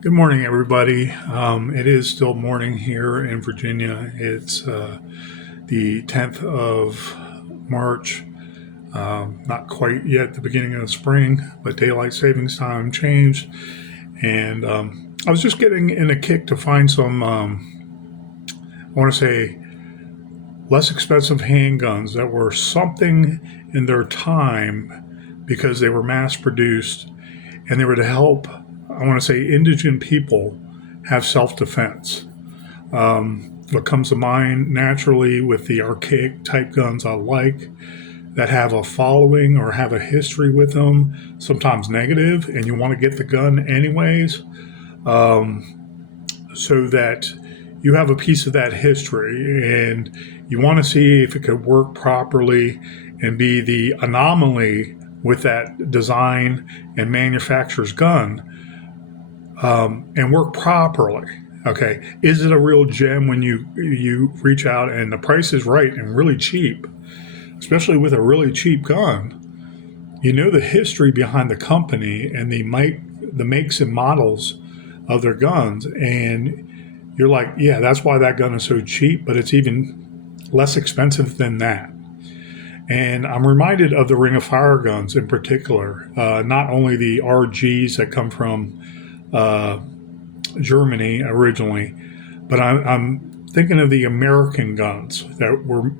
Good morning, everybody. It is still morning here in Virginia. It's the 10th of March. Not quite yet the beginning of the spring, but daylight savings time changed. And I was just getting in a kick to find some, I want to say, less expensive handguns that were something in their time because they were mass produced and they were to help, I want to say, indigent people have self defense. What comes to mind naturally with the archaic type guns I like that have a following or have a history with them, sometimes negative, and you want to get the gun anyways, so that you have a piece of that history and you want to see if it could work properly and be the anomaly with that design and manufacturer's gun, and work properly. Okay, is it a real gem when you reach out and the price is right and really cheap, especially with a really cheap gun? You know the history behind the company and the makes and models of their guns, and you're like, yeah, that's why that gun is so cheap, but it's even less expensive than that. And I'm reminded of the Ring of Fire guns in particular, not only the RGs that come from Germany originally, but I'm thinking of the American guns that were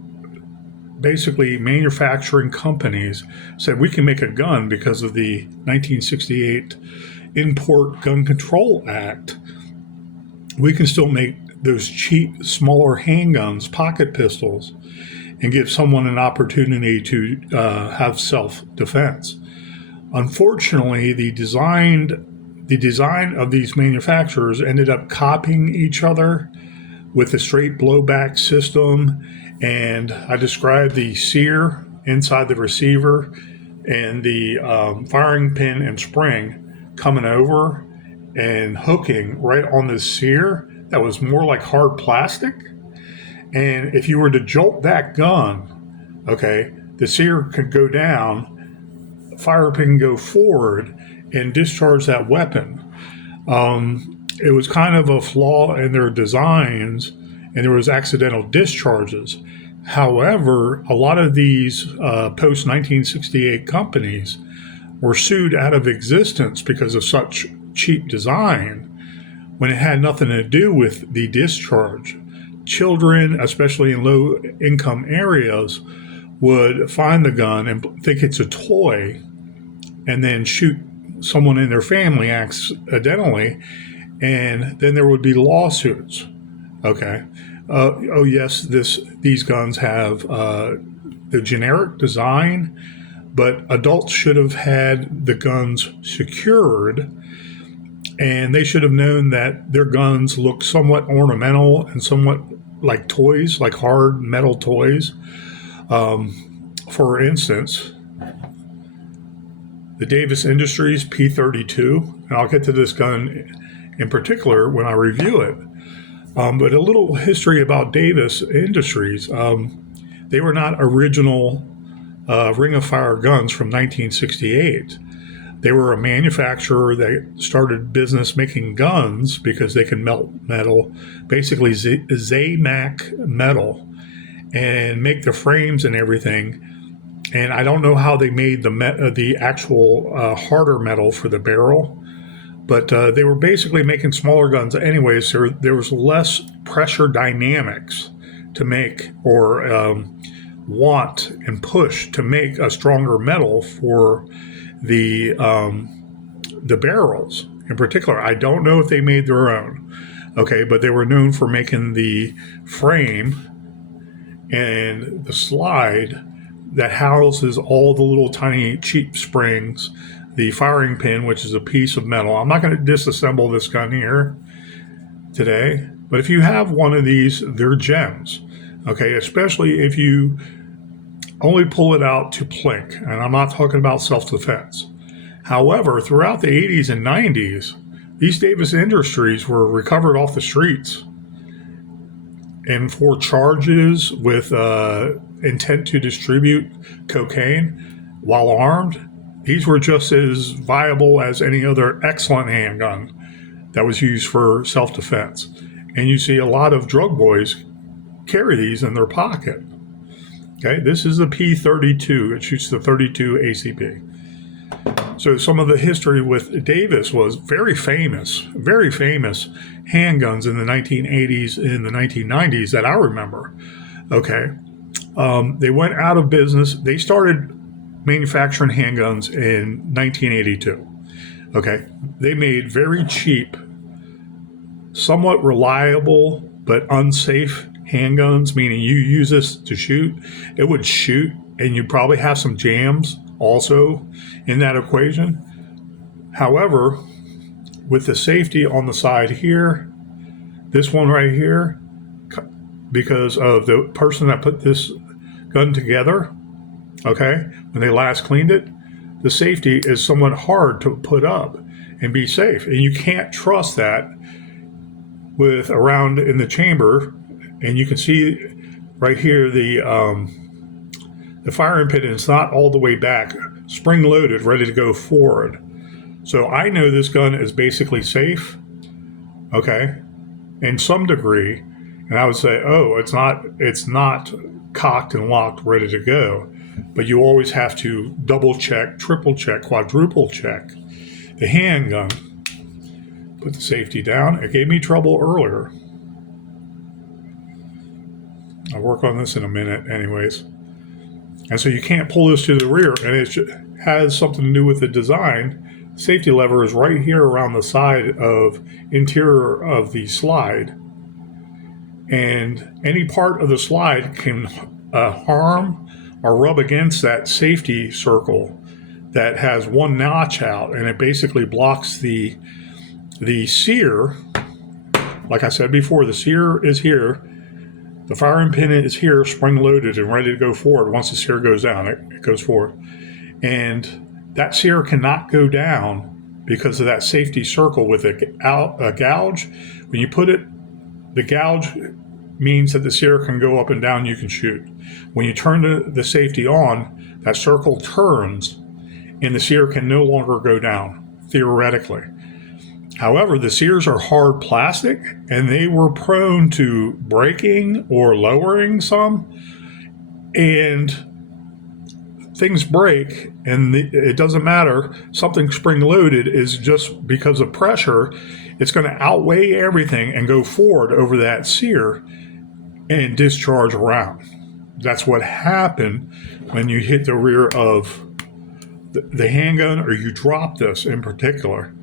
basically manufacturing companies said we can make a gun because of the 1968 Import Gun Control Act. We can still make those cheap, smaller handguns, pocket pistols, and give someone an opportunity to have self-defense. Unfortunately, the design of these manufacturers ended up copying each other with a straight blowback system. And I described the sear inside the receiver and the firing pin and spring coming over and hooking right on the sear that was more like hard plastic. And if you were to jolt that gun, okay, the sear could go down, fire pin go forward, and discharge that weapon. It was kind of a flaw in their designs, and there was accidental discharges. However, a lot of these post 1968 companies were sued out of existence because of such cheap design when it had nothing to do with the discharge. Children, especially in low income areas, would find the gun and think it's a toy and then shoot someone in their family accidentally, and then there would be lawsuits. Okay. Oh yes, these guns have the generic design, but adults should have had the guns secured, and they should have known that their guns look somewhat ornamental and somewhat like toys, like hard metal toys. For instance, the Davis Industries P-32, and I'll get to this gun in particular when I review it. But a little history about Davis Industries. They were not original Ring of Fire guns from 1968. They were a manufacturer that started business making guns because they can melt metal, basically Zamac metal, and make the frames and everything. And I don't know how they made the actual harder metal for the barrel, but they were basically making smaller guns anyways. So there was less pressure dynamics to make or want and push to make a stronger metal for the barrels in particular. I don't know if they made their own, okay, but they were known for making the frame and the slide that houses all the little tiny cheap springs, the firing pin, which is a piece of metal. I'm not going to disassemble this gun here today, but if you have one of these, they're gems, okay, especially if you only pull it out to plink, and I'm not talking about self-defense. However, throughout the 80s and 90s, these Davis Industries were recovered off the streets and for charges with intent to distribute cocaine while armed. These were just as viable as any other excellent handgun that was used for self-defense. And you see a lot of drug boys carry these in their pocket. Okay, this is the P-32. It shoots the 32 ACP. So some of the history with Davis was very famous handguns in the 1980s and the 1990s that I remember. Okay, they went out of business. They started manufacturing handguns in 1982. Okay, they made very cheap, somewhat reliable but unsafe handguns, meaning you use this to shoot, it would shoot, and you'd probably have some jams also in that equation. However, with the safety on the side here, this one right here, because of the person that put this gun together, okay, when they last cleaned it, the safety is somewhat hard to put up and be safe. And you can't trust that with a round in the chamber. And you can see right here the firing pin is not all the way back, spring loaded, ready to go forward. So I know this gun is basically safe, okay, in some degree. And I would say, oh, it's not cocked and locked, ready to go. But you always have to double check, triple check, quadruple check the handgun. Put the safety down. It gave me trouble earlier. I'll work on this in a minute anyways. And so you can't pull this to the rear, and it has something to do with the design. Safety lever is right here around the side of interior of the slide. And any part of the slide can harm or rub against that safety circle that has one notch out, and it basically blocks the sear. Like I said before, the sear is here. The firing pin is here, spring-loaded and ready to go forward. Once the sear goes down, it goes forward. And that sear cannot go down because of that safety circle with a gouge. When you put it, the gouge means that the sear can go up and down, you can shoot. When you turn the safety on, that circle turns, and the sear can no longer go down, theoretically. However, the sears are hard plastic, and they were prone to breaking or lowering some, and things break, and it doesn't matter. Something spring-loaded is just because of pressure, it's going to outweigh everything and go forward over that sear and discharge around. That's what happened when you hit the rear of the handgun, or you drop this in particular.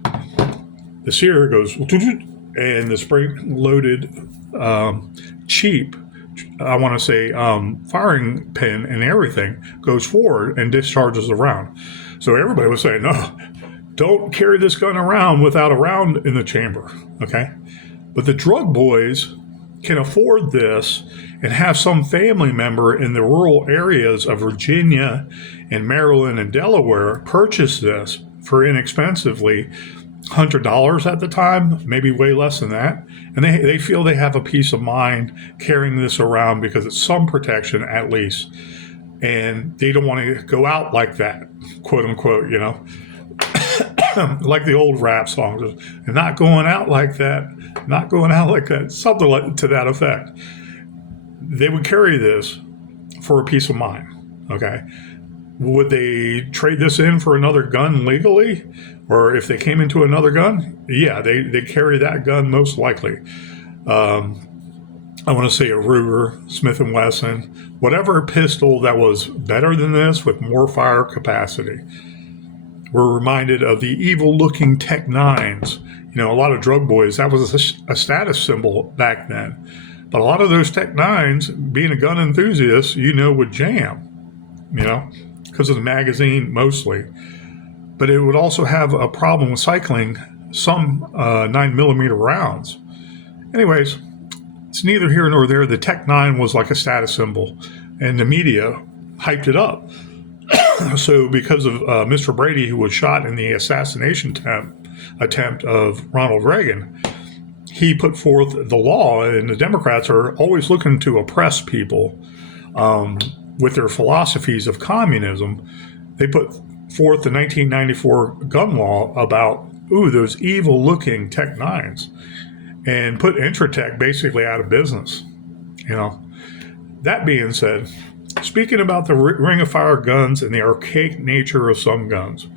The sear goes, and the spring-loaded, cheap, I want to say, firing pin and everything goes forward and discharges around. So everybody was saying, no, don't carry this gun around without a round in the chamber, okay? But the drug boys can afford this and have some family member in the rural areas of Virginia and Maryland and Delaware purchase this for inexpensively, $100 at the time, maybe way less than that. And they feel they have a peace of mind carrying this around because it's some protection at least. And they don't want to go out like that, quote unquote, you know, like the old rap songs. And not going out like that, not going out like that, something like to that effect. They would carry this for a peace of mind, okay? Would they trade this in for another gun legally? Or if they came into another gun? Yeah, they carry that gun most likely. I want to say a Ruger, Smith & Wesson, whatever pistol that was better than this with more fire capacity. We're reminded of the evil-looking Tech 9s. You know, a lot of drug boys, that was a status symbol back then. But a lot of those Tech 9s, being a gun enthusiast, you know, would jam, you know, because of the magazine mostly. But it would also have a problem with cycling some 9mm rounds. Anyways, it's neither here nor there. The Tech 9 was like a status symbol, and the media hyped it up. So because of Mr. Brady, who was shot in the assassination attempt of Ronald Reagan, he put forth the law, and the Democrats are always looking to oppress people with their philosophies of communism. They put forth the 1994 gun law about ooh, those evil looking Tech 9s, and put Intratec basically out of business. You know, that being said, speaking about the Ring of Fire guns and the archaic nature of some guns,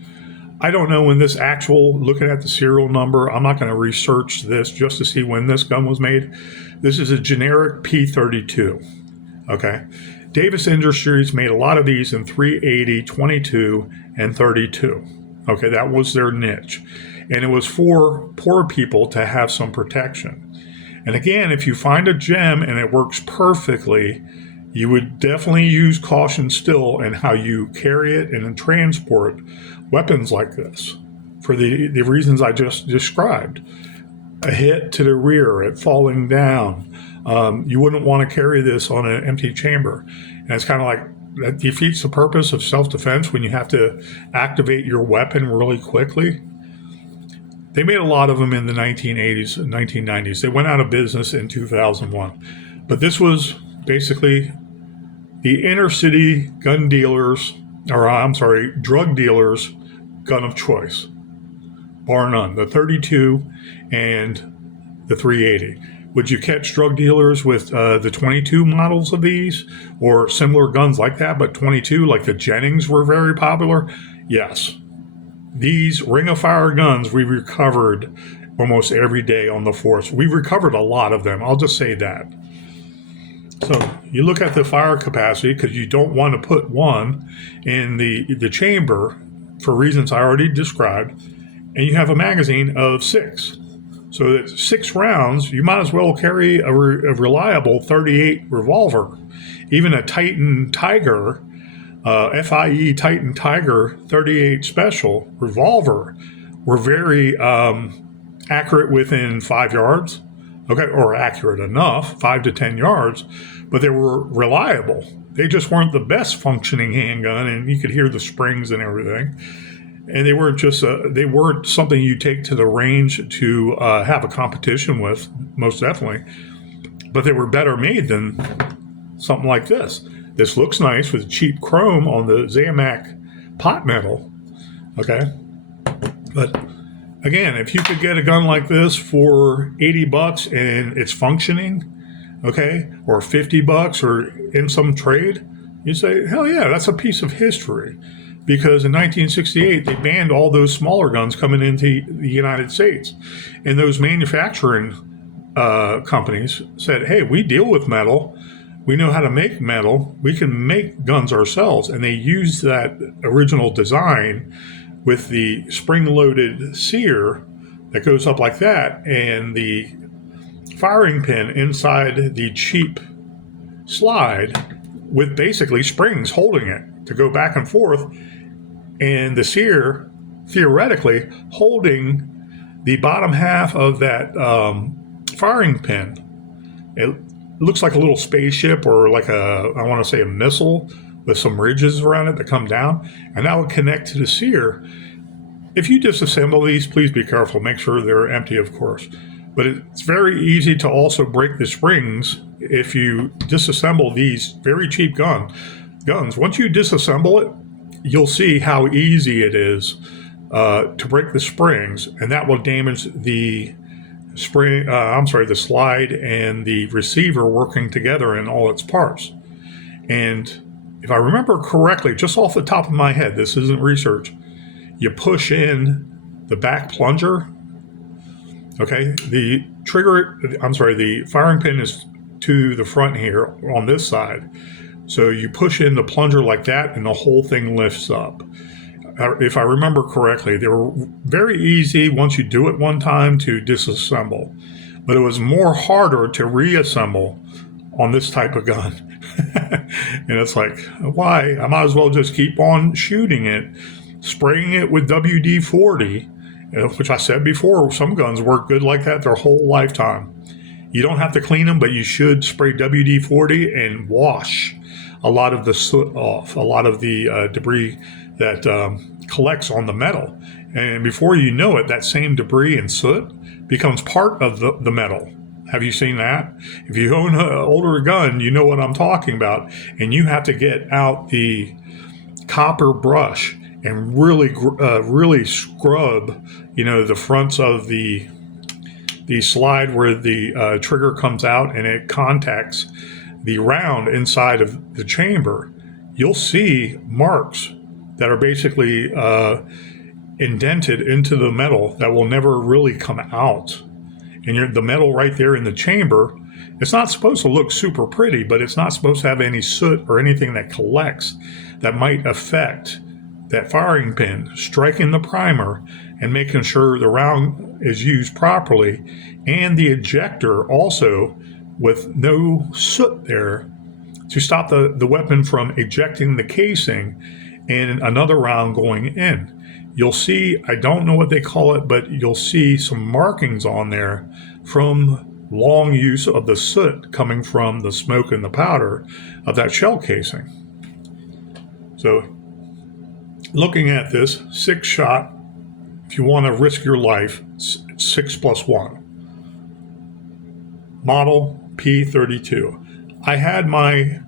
I don't know when this actual, looking at the serial number, I'm not going to research this just to see when this gun was made. This is a generic P-32. Okay. Davis Industries made a lot of these in 380, 22, and 32. Okay, that was their niche. And it was for poor people to have some protection. And again, if you find a gem and it works perfectly, you would definitely use caution still in how you carry it and transport weapons like this for the reasons I just described. A hit to the rear, it falling down. You wouldn't want to carry this on an empty chamber. And it's kind of like that defeats the purpose of self-defense when you have to activate your weapon really quickly. They made a lot of them in the 1980s and 1990s. They went out of business in 2001. But this was basically the inner city gun dealers, drug dealers' gun of choice, bar none. The 32 and the 380. Would you catch drug dealers with the 22 models of these or similar guns like that, but 22, like the Jennings were very popular? Yes. These Ring of Fire guns we recovered almost every day on the force. We recovered a lot of them. I'll just say that. So you look at the fire capacity because you don't want to put one in the chamber for reasons I already described, and you have a magazine of 6. So that's 6 rounds. You might as well carry a reliable 38 revolver. Even a Titan Tiger, FIE Titan Tiger 38 Special revolver were very accurate within 5 yards. Okay, or accurate enough, 5 to 10 yards, but they were reliable. They just weren't the best functioning handgun, and you could hear the springs and everything. And they weren't they weren't something you take to the range to have a competition with, most definitely. But they were better made than something like this. This looks nice with cheap chrome on the Zamac pot metal. Okay, but again, if you could get a gun like this for $80 and it's functioning, okay, or $50 or in some trade, you say, hell yeah, that's a piece of history. Because in 1968, they banned all those smaller guns coming into the United States. And those manufacturing companies said, hey, we deal with metal. We know how to make metal. We can make guns ourselves. And they used that original design with the spring-loaded sear that goes up like that and the firing pin inside the cheap slide with basically springs holding it to go back and forth, and the sear theoretically holding the bottom half of that firing pin. It looks like a little spaceship or like I want to say a missile with some ridges around it that come down, and that would connect to the sear. If you disassemble these, please be careful. Make sure they're empty, of course. But it's very easy to also break the springs if you disassemble these very cheap guns. Once you disassemble it, you'll see how easy it is to break the springs, and that will damage the the slide and the receiver working together in all its parts. And if I remember correctly, just off the top of my head, this isn't research, you push in the back plunger. Okay, the firing pin is to the front here on this side. So you push in the plunger like that and the whole thing lifts up. If I remember correctly, they were very easy once you do it one time to disassemble, but it was more harder to reassemble on this type of gun. And it's like, why? I might as well just keep on shooting it, spraying it with WD-40, which I said before, some guns work good like that their whole lifetime. You don't have to clean them, but you should spray WD-40 and wash a lot of the soot off, a lot of the debris that collects on the metal. And before you know it, that same debris and soot becomes part of the metal. Have you seen that? If you own an older gun, you know what I'm talking about. And you have to get out the copper brush and really scrub, the fronts of the slide where the trigger comes out and it contacts the round inside of the chamber, you'll see marks that are basically indented into the metal that will never really come out. And the metal right there in the chamber, it's not supposed to look super pretty, but it's not supposed to have any soot or anything that collects that might affect that firing pin striking the primer and making sure the round is used properly, and the ejector also with no soot there to stop the weapon from ejecting the casing and another round going in. You'll see, I don't know what they call it, but you'll see some markings on there from long use of the soot coming from the smoke and the powder of that shell casing. So looking at this 6-shot, if you want to risk your life, 6+1. Model P-32. I had my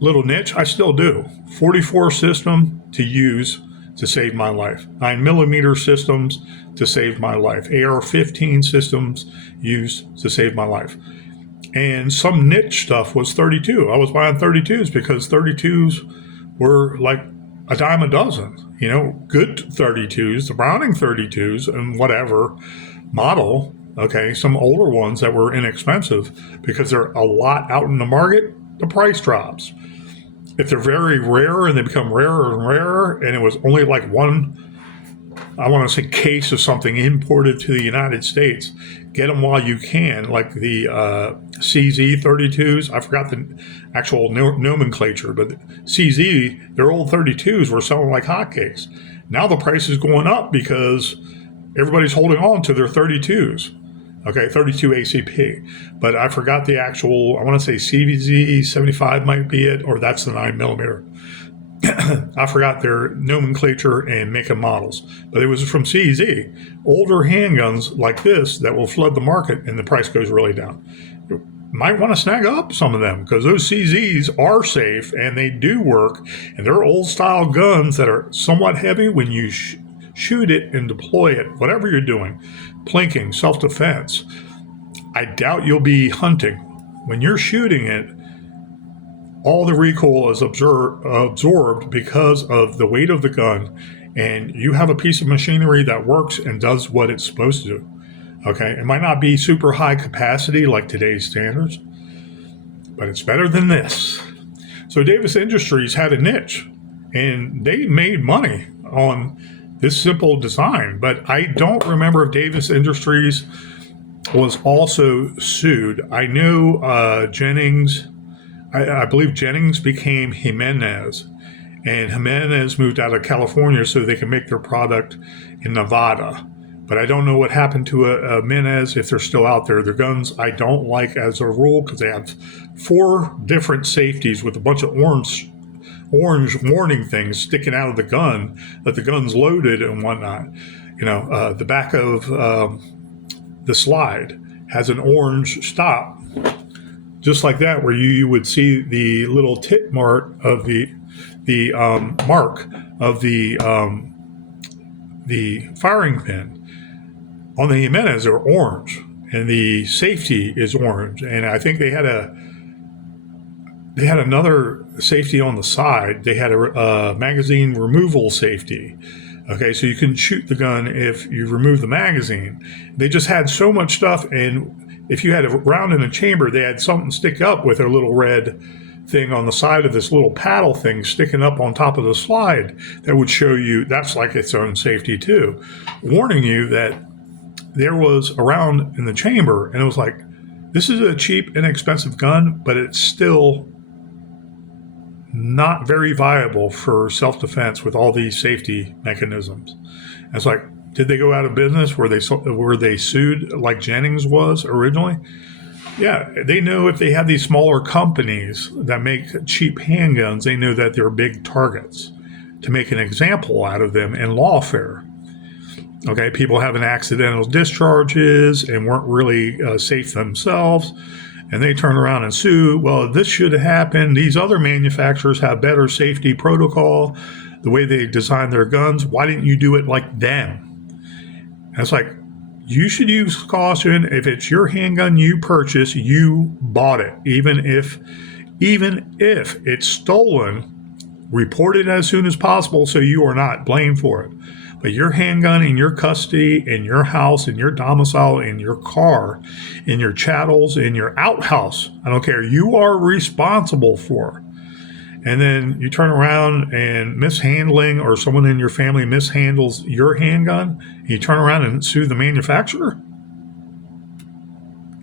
little niche, I still do. 44 system to use to save my life. 9mm systems to save my life. AR-15 systems used to save my life. And some niche stuff was 32. I was buying 32s because 32s were like a dime a dozen. Good 32s, the Browning 32s, and whatever model. Okay, some older ones that were inexpensive because they're a lot out in the market, the price drops. If they're very rare and they become rarer and rarer, and it was only like one, I want to say, case of something imported to the United States, get them while you can, like the CZ 32s. I forgot the actual nomenclature, but CZ, their old 32s were selling like hotcakes. Now the price is going up because everybody's holding on to their 32s. Okay, 32 ACP. But I forgot the actual, I want to say CVZ 75 might be it, or that's the 9mm. I forgot their nomenclature and make and models. But it was from CZ. Older handguns like this that will flood the market and the price goes really down. You might want to snag up some of them because those CZs are safe and they do work. And they're old style guns that are somewhat heavy when you shoot it and deploy it, whatever you're doing, plinking, self-defense. I doubt you'll be hunting. When you're shooting it, all the recoil is absorbed because of the weight of the gun, and you have a piece of machinery that works and does what it's supposed to do. Okay, it might not be super high capacity like today's standards, but it's better than this. So Davis Industries had a niche, and they made money on this simple design, but I don't remember if Davis Industries was also sued. I know Jennings, I believe Jennings became Jimenez, and Jimenez moved out of California so they can make their product in Nevada. But I don't know what happened to Jimenez, if they're still out there. Their guns I don't like as a rule because they have 4 different safeties with a bunch of orange warning things sticking out of the gun that the gun's loaded and whatnot. The back of the slide has an orange stop, just like that, where you would see the little tip mark of the mark of the firing pin. On the Jimenez, they're orange, and the safety is orange. And I think they had another safety on the side. They had a magazine removal safety. Okay, so you can shoot the gun if you remove the magazine. They just had so much stuff, and if you had a round in a chamber, they had something stick up with a little red thing on the side of this little paddle thing sticking up on top of the slide that would show you that's like its own safety too, warning you that there was a round in the chamber, and it was like, this is a cheap, inexpensive gun, but it's still not very viable for self-defense with all these safety mechanisms. And it's like, did they go out of business? Were they sued like Jennings was originally? Yeah, they know if they have these smaller companies that make cheap handguns, they know that they're big targets to make an example out of them in lawfare. Okay, people having accidental discharges and weren't really safe themselves, and they turn around and sue. Well, this should have happened. These other manufacturers have better safety protocol. the way they design their guns. Why didn't you do it like them? And it's like, you should use caution. If it's your handgun you purchase, you bought it. Even if it's stolen, report it as soon as possible so you are not blamed for it. But your handgun in your custody, in your house, in your domicile, in your car, in your chattels, in your outhouse, I don't care, you are responsible for. And then you turn around and mishandling, or someone in your family mishandles your handgun, and you turn around and sue the manufacturer?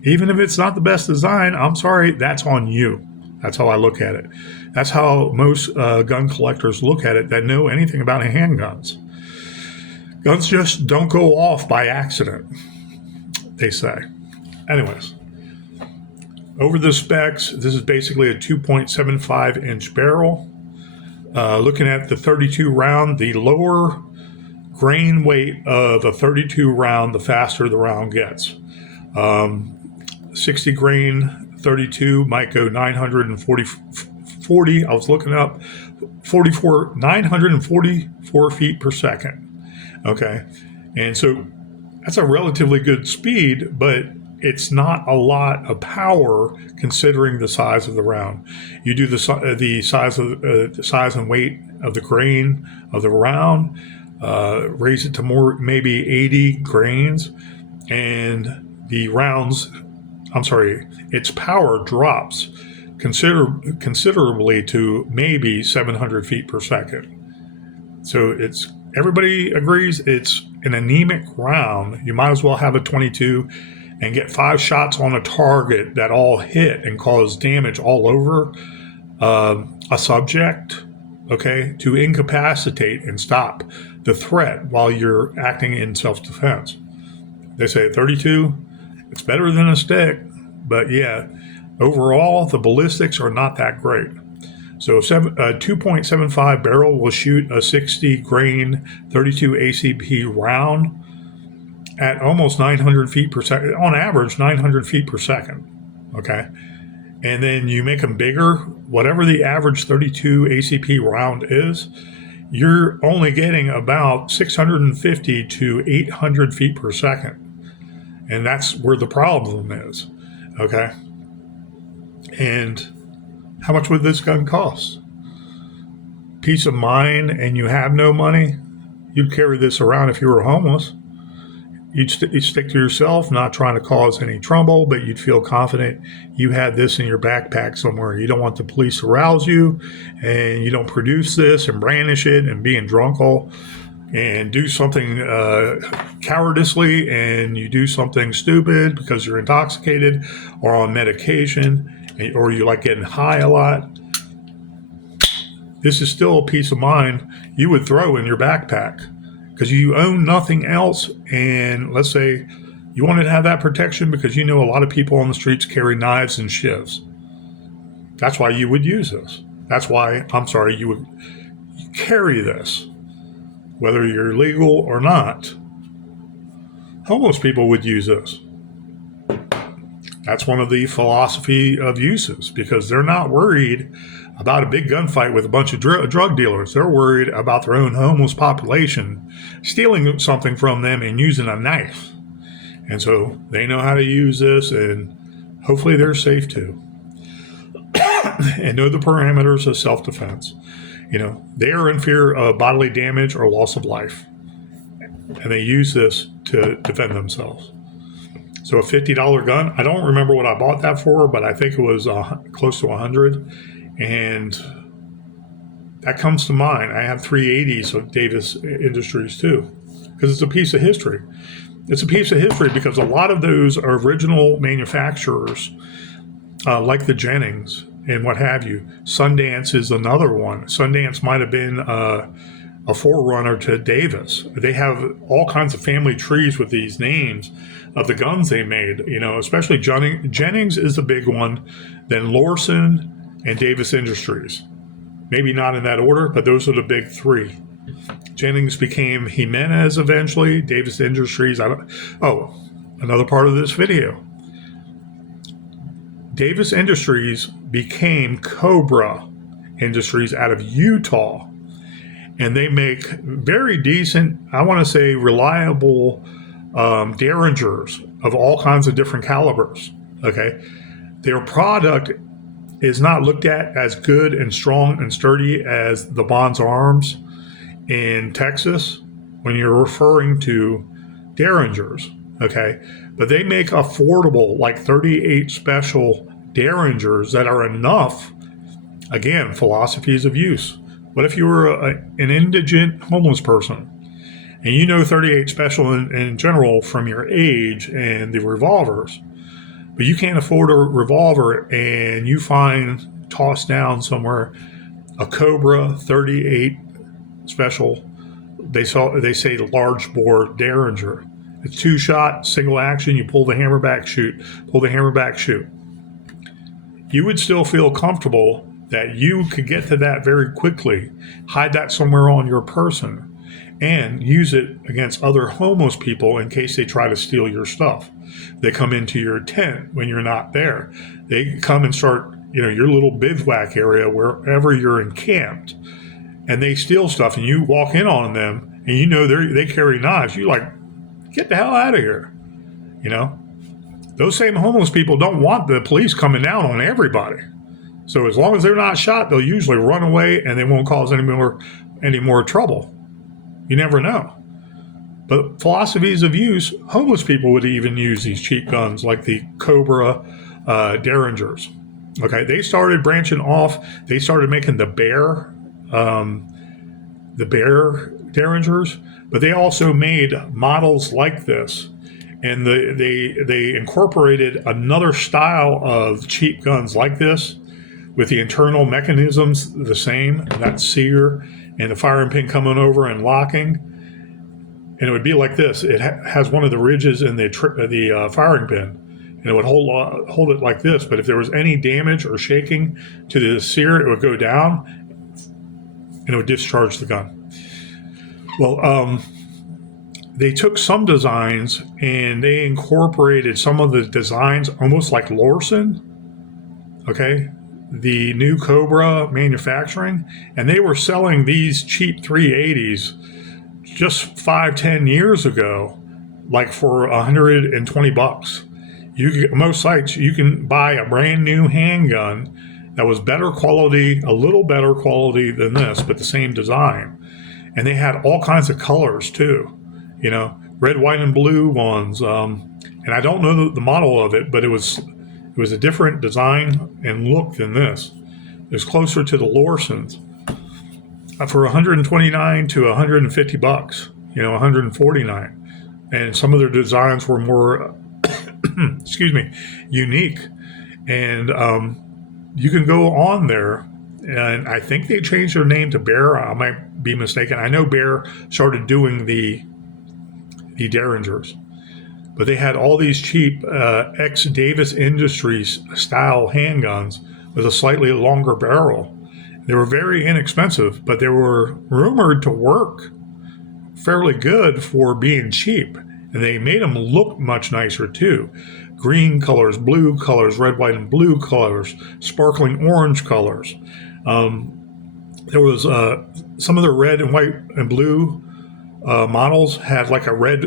Even if it's not the best design, I'm sorry, that's on you. That's how I look at it. That's how most gun collectors look at it that know anything about handguns. Guns just don't go off by accident, they say. Anyways, over the specs, this is basically a 2.75 inch barrel. Looking at the 32 round, the lower grain weight of a 32 round, the faster the round gets. 60 grain 32 might go 940, I was looking up, 944 feet per second. Okay. And so that's a relatively good speed, but it's not a lot of power considering the size of the round. You do the size and weight of the grain of the round, raise it to more, maybe 80 grains, and its power drops considerably to maybe 700 feet per second. So everybody agrees it's an anemic round. You might as well have a 22 and get 5 shots on a target that all hit and cause damage all over a subject, okay, to incapacitate and stop the threat while you're acting in self-defense. They say 32, it's better than a stick, but yeah, overall, the ballistics are not that great. So a 2.75 barrel will shoot a 60 grain 32 ACP round at almost 900 feet per second, on average 900 feet per second, okay? And then you make them bigger, whatever the average 32 ACP round is, you're only getting about 650 to 800 feet per second. And that's where the problem is, okay? And how much would this gun cost? Peace of mind, and you have no money? You'd carry this around if you were homeless. You'd stick to yourself, not trying to cause any trouble, but you'd feel confident you had this in your backpack somewhere. You don't want the police to rouse you, and you don't produce this and brandish it and being drunkle and do something cowardice, and you do something stupid because you're intoxicated or on medication, or you like getting high a lot. This is still a peace of mind you would throw in your backpack because you own nothing else. And let's say you wanted to have that protection because you know a lot of people on the streets carry knives and shivs. That's why you would use this. That's why, you would carry this, whether you're legal or not. Homeless people would use this. That's one of the philosophy of uses, because they're not worried about a big gunfight with a bunch of drug dealers. They're worried about their own homeless population stealing something from them and using a knife. And so they know how to use this, and hopefully they're safe too. And know the parameters of self-defense. You know, they are in fear of bodily damage or loss of life, and they use this to defend themselves. So a $50 gun, I don't remember what I bought that for, but I think it was close to $100. And that comes to mind. I have 380s of Davis Industries too, because it's a piece of history. It's a piece of history because a lot of those are original manufacturers, like the Jennings and what have you. Sundance is another one. Sundance might have been a forerunner to Davis. They have all kinds of family trees with these names of the guns they made, you know, especially Jennings is the big one, then Lawson and Davis Industries. Maybe not in that order, but those are the big three. Jennings became Jimenez eventually, Davis Industries. Another part of this video. Davis Industries became Cobra Industries out of Utah. and they make very decent, I want to say reliable derringers of all kinds of different calibers. Okay, their product is not looked at as good and strong and sturdy as the Bonds Arms in Texas when you're referring to derringers. Okay, but they make affordable, like 38 special derringers that are enough. Again, philosophies of use. What if you were an indigent homeless person and you know 38 special in general from your age and the revolvers, but you can't afford a revolver and you find tossed down somewhere a Cobra 38 special, they say large bore derringer. It's 2-shot, single action, you pull the hammer back, shoot, pull the hammer back, shoot. You would still feel comfortable that you could get to that very quickly, hide that somewhere on your person, and use it against other homeless people in case they try to steal your stuff. They come into your tent when you're not there. They come and start, your little bivouac area wherever you're encamped, and they steal stuff, and you walk in on them, and they carry knives. You like, get the hell out of here. Those same homeless people don't want the police coming down on everybody. So as long as they're not shot, they'll usually run away and they won't cause any more trouble. You never know. But philosophies of use, homeless people would even use these cheap guns like the Cobra derringers. Okay, they started branching off. They started making the bear derringers, but they also made models like this. And they incorporated another style of cheap guns like this, with the internal mechanisms the same, that sear and the firing pin coming over and locking. And it would be like this. It has one of the ridges in the firing pin, and it would hold it like this. But if there was any damage or shaking to the sear, it would go down and it would discharge the gun. Well, they took some designs and they incorporated some of the designs almost like Lawson. Okay, the new Cobra manufacturing, and they were selling these cheap 380s just 5-10 years ago, like for $120. Most sites you can buy a brand new handgun that was better quality, a little better quality than this, but the same design, and they had all kinds of colors too, red, white, and blue ones. And I don't know the model of it, but it was a different design and look than this. It was closer to the Lawsons for $129 to $150, $149. And some of their designs were more, unique. And you can go on there, and I think they changed their name to Bear. I might be mistaken. I know Bear started doing the derringers. But they had all these cheap ex-Davis Industries style handguns with a slightly longer barrel. They were very inexpensive, but they were rumored to work fairly good for being cheap. And they made them look much nicer too. Green colors, blue colors, red, white, and blue colors, sparkling orange colors. There was some of the red and white and blue models had like a red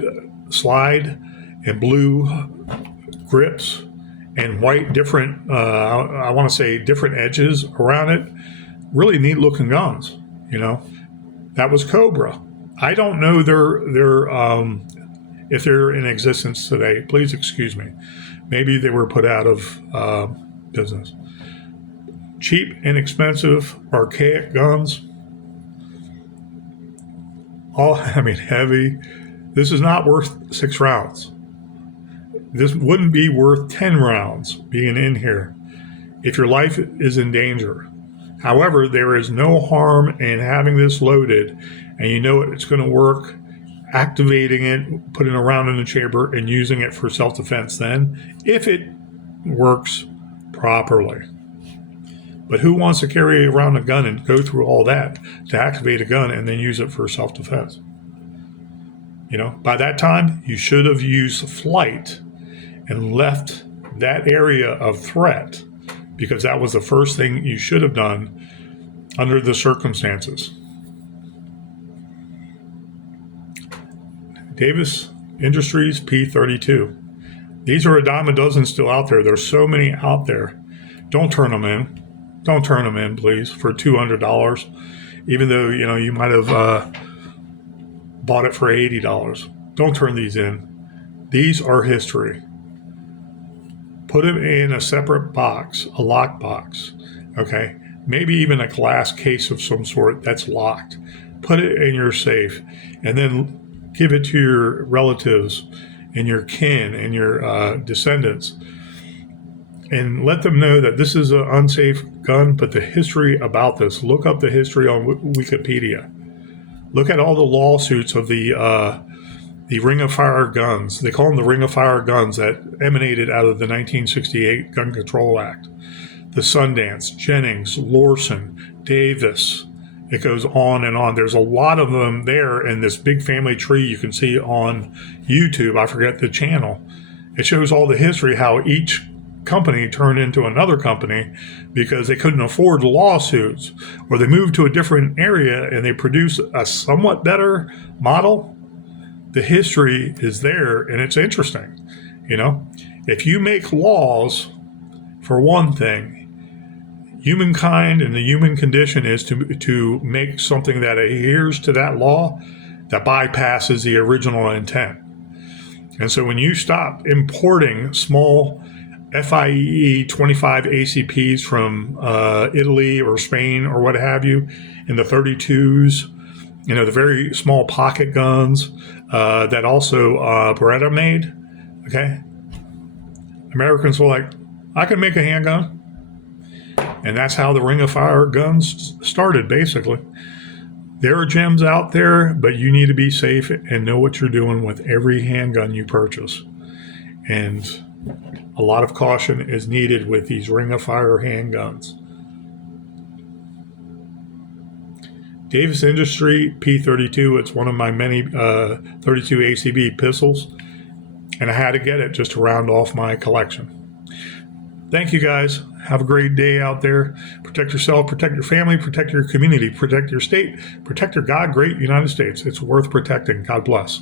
slide and blue grips and white different, I want to say different edges around it. Really neat looking guns, That was Cobra. I don't know if they're in existence today. Please excuse me. Maybe they were put out of business. Cheap, inexpensive, archaic guns. Heavy. This is not worth 6 rounds. This wouldn't be worth 10 rounds being in here if your life is in danger. However, there is no harm in having this loaded, and it's going to work, activating it, putting it around in the chamber, and using it for self-defense then, if it works properly. But who wants to carry around a gun and go through all that to activate a gun and then use it for self-defense? By that time, you should have used flight and left that area of threat, because that was the first thing you should have done under the circumstances. Davis Industries P-32. These are a dime a dozen still out there. There's so many out there. Don't turn them in. Don't turn them in, please, for $200. Even though, you might have bought it for $80. Don't turn these in. These are history. Put them in a separate box, a lock box, okay? Maybe even a glass case of some sort that's locked. Put it in your safe, and then give it to your relatives and your kin and your descendants, and let them know that this is an unsafe gun, but the history about this. Look up the history on Wikipedia. Look at all the lawsuits of the Ring of Fire guns. They call them the Ring of Fire guns that emanated out of the 1968 Gun Control Act. The Sundance, Jennings, Lawson, Davis. It goes on and on. There's a lot of them there in this big family tree you can see on YouTube. I forget the channel. It shows all the history, how each company turned into another company because they couldn't afford lawsuits, or they moved to a different area and they produced a somewhat better model. The history is there, and it's interesting. If you make laws, for one thing, humankind and the human condition is to make something that adheres to that law that bypasses the original intent. And so when you stop importing small FIE 25 ACPs from Italy or Spain or what have you, in the 32s, the very small pocket guns that also Beretta made, okay? Americans were like, I can make a handgun. And that's how the Ring of Fire guns started, basically. There are gems out there, but you need to be safe and know what you're doing with every handgun you purchase. And a lot of caution is needed with these Ring of Fire handguns. Davis Industry P-32, it's one of my many 32 ACB pistols, and I had to get it just to round off my collection. Thank you, guys. Have a great day out there. Protect yourself, protect your family, protect your community, protect your state, protect your God, great United States. It's worth protecting. God bless.